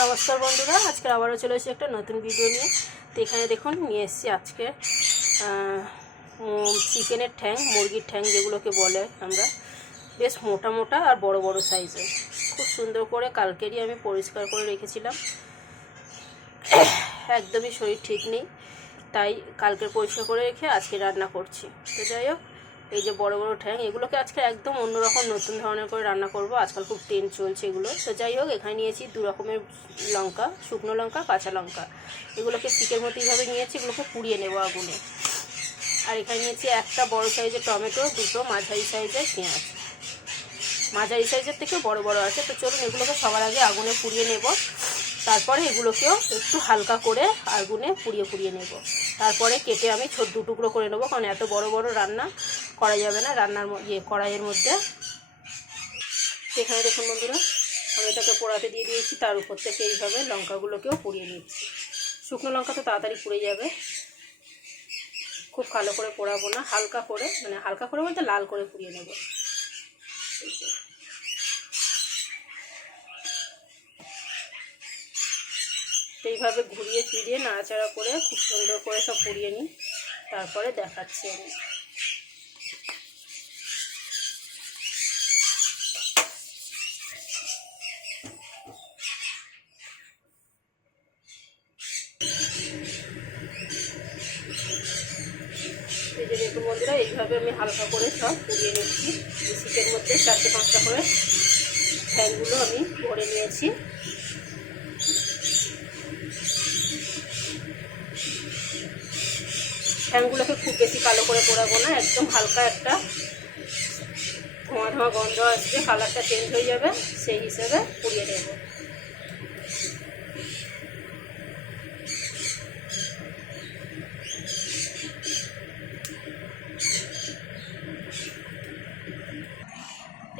নমস্কার বন্ধুরা, আজকে আবারও চলে এসেছি একটা নতুন ভিডিও নিয়ে। তো এখানে দেখুন নিয়ে এসেছি আজকে চিকেনের ঠ্যাং, মুরগির ঠ্যাং যেগুলোকে বলে আমরা, বেশ মোটা মোটা আর বড় বড় সাইজের। খুব সুন্দর করে কালকেরই আমি পরিষ্কার করে রেখেছিলাম। একদমই শরীর ঠিক নেই, তাই কালকের পরিষ্কার করে রেখে আজকে রান্না করছি। তো যাই হোক, এই যে বড় বড় ঠ্যাং, এগুলোকে আজকে একদম অন্যরকম নতুন ধরনের করে রান্না করব। আজকাল খুব ট্রেন্ড চলছে এগুলো। তো যাই হোক, এখানে নিয়েছি 2 রকমের লঙ্কা, শুকনো লঙ্কা, কাঁচা লঙ্কা। এগুলোকে স্টিকের মতো এইভাবে নিয়েছি, এগুলোকে পুড়িয়ে নেবো আগুনে। আর এখানে নিয়েছি একটা বড় সাইজের টমেটো, 2টো মাঝারি সাইজের পেঁয়াজ। মাঝারি সাইজের থেকে বড় বড় আছে। তো চলুন এগুলোকে সবার আগে আগুনে পুড়িয়ে নেব, তারপরে এগুলোকেও একটু হালকা করে আগুনে পুড়িয়ে নেব। তারপরে কেটে আমি ছোট টুকরো করে নেবো, কারণ এত বড় বড় রান্না করা যাবে না রান্নার কড়াইয়ের মধ্যে। এখানে দেখুন বন্ধুরা, আমি এটাকে পোড়াতে দিয়ে দিয়েছি, তার উপর থেকে এইভাবে লঙ্কাগুলোকেও পুড়িয়ে নিচ্ছি। শুকনো লঙ্কা তো তাড়াতাড়ি পুড়ে যাবে, খুব ভালো করে পোড়াবো না, হালকা করে, মানে হালকা করে বলতে লাল করে পুড়িয়ে নেব। এইভাবে ঘুরিয়ে ফিরিয়ে নাড়াচাড়া করে খুব সুন্দর করে সব পুড়িয়ে নিই, তারপরে দেখাচ্ছি আমি। এই যে দেখুন বন্ধুরা, এইভাবে আমি হালকা করে সব পুড়িয়ে নিচ্ছি। শিকের মধ্যে 4-5টা করে ঠ্যাংগুলো আমি ভরে নিয়েছি। ঠ্যাংগুলোকে খুব বেশি কালো করে পোড়াবো না, একদম হালকা একটা ধোঁয়া ধোঁয়া গন্ধ আসবে, কালারটা চেঞ্জ হয়ে যাবে, সেই হিসেবে পুড়িয়ে নেব।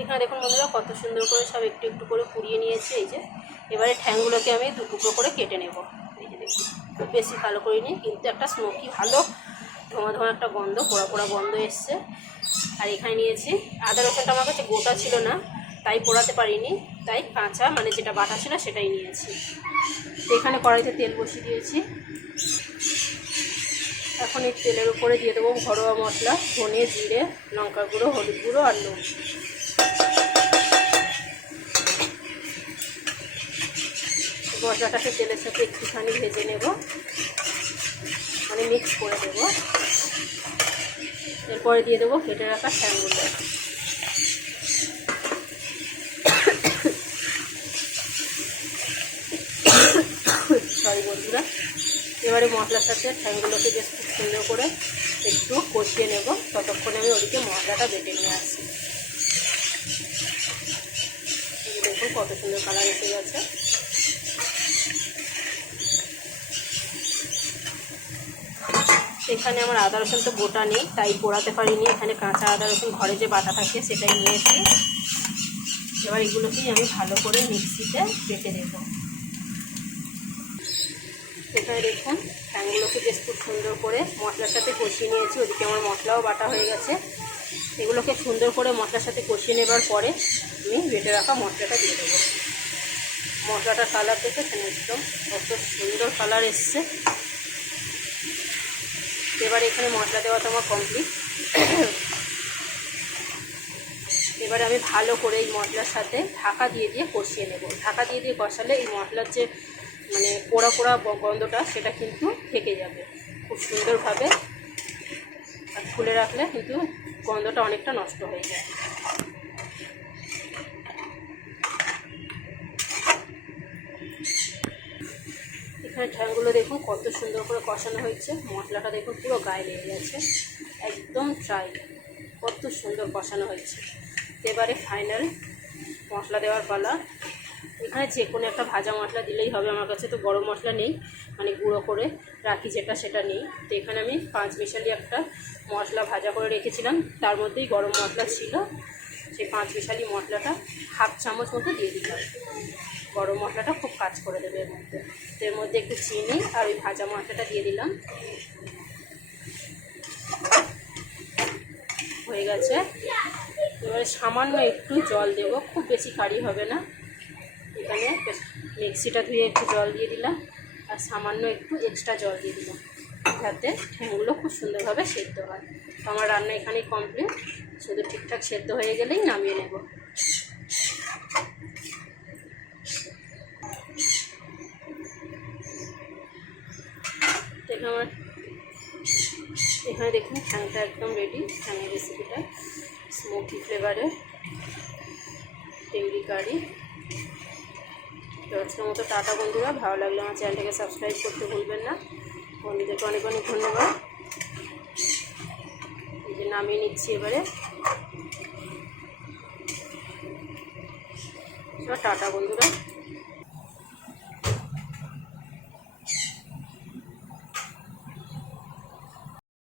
এখানে দেখুন বন্ধুরা, কত সুন্দর করে সব একটু একটু করে পুড়িয়ে নিয়েছি। এই যে এবারে ঠ্যাংগুলোকে আমি 2 টুকরো করে কেটে নেব। এই যে দেখুন, খুব বেশি ভালো করে নিই, কিন্তু একটা স্মোকি ভালো ধোঁয়া ধোঁয়া একটা গন্ধ, পোড়া পোড়া গন্ধ এসছে। আর এখানে নিয়েছি আদা রসুনটা, আমার কাছে গোটা ছিল না তাই পোড়াতে পারিনি, তাই কাঁচা মানে যেটা বাটা ছিল সেটাই নিয়েছি। তো এখানে কড়াইতে তেল বসিয়ে দিয়েছি। এখন এই তেলের উপরে দিয়ে দেবো ঘরোয়া মশলা, ধনে, জিরে, লঙ্কা গুঁড়ো, হলুদ গুঁড়ো আর নুন। মশলাটাকে তেলের সাথে একটুখানি ভেজে নেব, মানে মিক্স করে দেব। এরপরে দিয়ে দেবো কেটে রাখা ঠ্যাংগুলো। সরি বন্ধুরা, এবারে মশলার সাথে ঠ্যাংগুলোকে বেশ খুব সুন্দর করে একটু কষিয়ে নেব, ততক্ষণে আমি ওদিকে মশলাটা বেটে নিয়ে আসছি। দেখুন কত সুন্দর কালার এসে গেছে। এখানে আমার আদা রসুন তো গোটা নেই, তাই পোড়াতে পারিনি। এখানে কাঁচা আদা রসুন ঘরে যে বাটা থাকে সেটাই নিয়েছি। এবার এগুলোকেই আমি ভালো করে মিক্সিতে বেটে দেবো। এখানে দেখুন ঠ্যাংগুলোকে বেশ খুব সুন্দর করে মশলার সাথে কষিয়ে নিয়েছি, ওদিকে আমার মশলাও বাটা হয়ে গেছে। এগুলোকে সুন্দর করে মশলার সাথে কষিয়ে নেবার পরে আমি বেটে রাখা মশলাটা দিয়ে দেবো। মশলাটার কালার দেখেছেন, একদম কত সুন্দর কালার এসছে। এবার এখানে মশলা দেওয়া তো আমার কমপ্লিট। এবারে আমি ভালো করে এই মশলার সাথে ঢাকা দিয়ে কষিয়ে নেব। ঢাকা দিয়ে কষালে এই মশলার যে মানে পোড়া পোড়া গন্ধটা সেটা কিন্তু থেকে যাবে খুব সুন্দরভাবে। আর খুলে রাখলে কিন্তু গন্ধটা অনেকটা নষ্ট হয়ে যায়। এখানে ঠ্যাংগুলো দেখুন কত সুন্দর করে কষানো হয়েছে, মশলাটা দেখুন পুরো গায়ে লেগে গেছে, একদম ড্রাই, কত সুন্দর কষানো হয়েছে। এবারে ফাইনাল মশলা দেওয়ার পালা। এখানে যে কোনো একটা ভাজা মশলা দিলেই হবে, আমার কাছে তো গরম মশলা নেই, মানে গুঁড়ো করে রাখি যেটা, সেটা নেই। তো এখানে আমি 5 মিশালি একটা মশলা ভাজা করে রেখেছিলাম, তার মধ্যেই গরম মশলা ছিল। সেই 5 মিশালি মশলাটা 1/2 চামচ মতো দিয়ে দিলাম। গরম মশলাটা খুব কাজ করে দেবে এর মধ্যে। এর মধ্যে একটু চিনি আর ওই ভাজা মশলাটা দিয়ে দিলাম। হয়ে গেছে। এবারে সামান্য একটু জল দেব, খুব বেশি কারি হবে না। এখানে মিক্সিটা ধুয়ে একটু জল দিয়ে দিলাম আর সামান্য একটু এক্সট্রা জল দিয়ে দিলাম, যাতে ঠ্যাংগুলো খুব সুন্দরভাবে সেদ্ধ হয়। তো আমার রান্না এখানেই কমপ্লিট, শুধু ঠিকঠাক সেদ্ধ হয়ে গেলেই নামিয়ে নেব। আমার এখানে দেখুন ঠ্যাংটা একদম রেডি। ঠ্যাংয়ের রেসিপিটা স্মোকি ফ্লেভারে চিংড়ি কারি। তো আজকের মতো টাটা বন্ধুরা, ভালো লাগলে আমার চ্যানেলটাকে সাবস্ক্রাইব করতে ভুলবেন না। বন্ধুদেরকে অনেক অনেক ধন্যবাদ। এই যে নামিয়ে নিচ্ছি এবারে। টাটা বন্ধুরা।